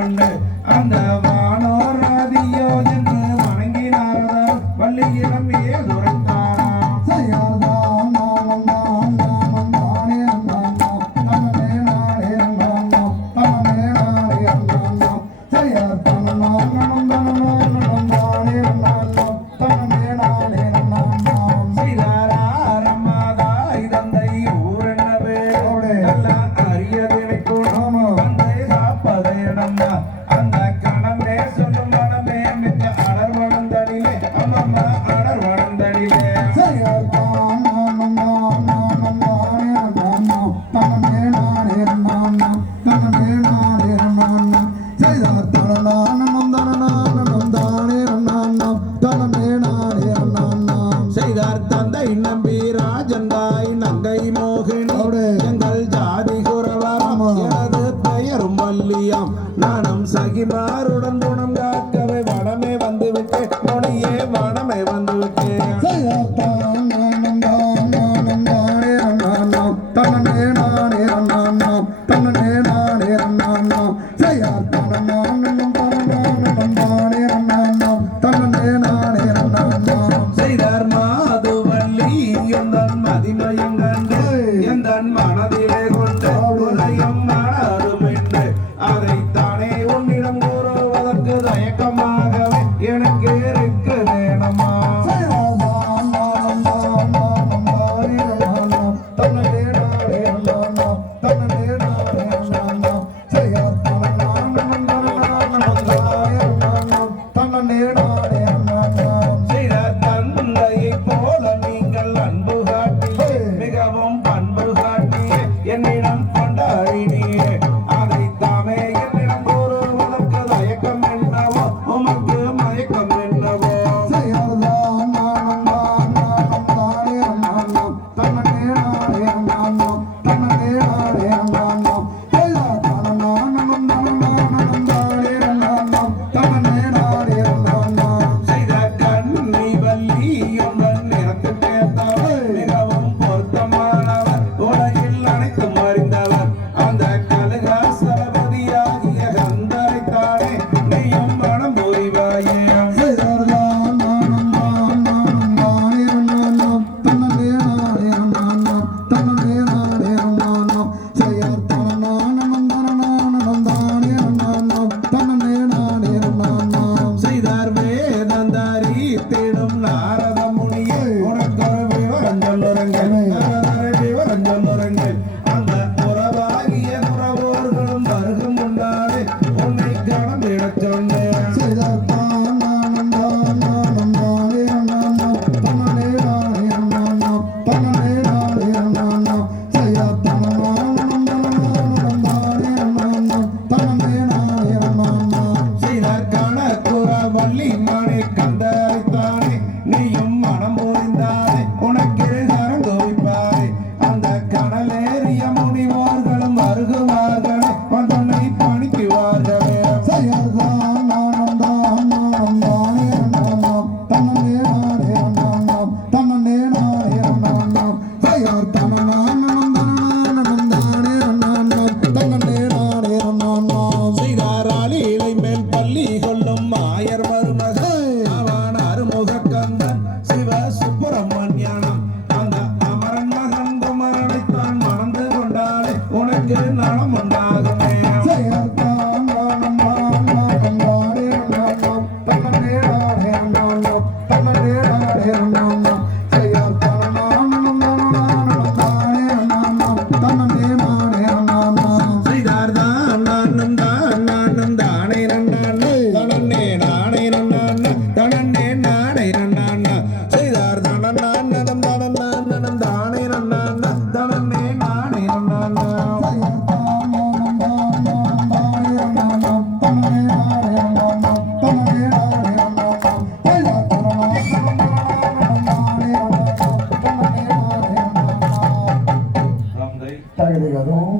கொண்டு அந்த செய்தார் தந்தை நம்பி ராஜந்தாய் mí me contó. Hallelujah. llegado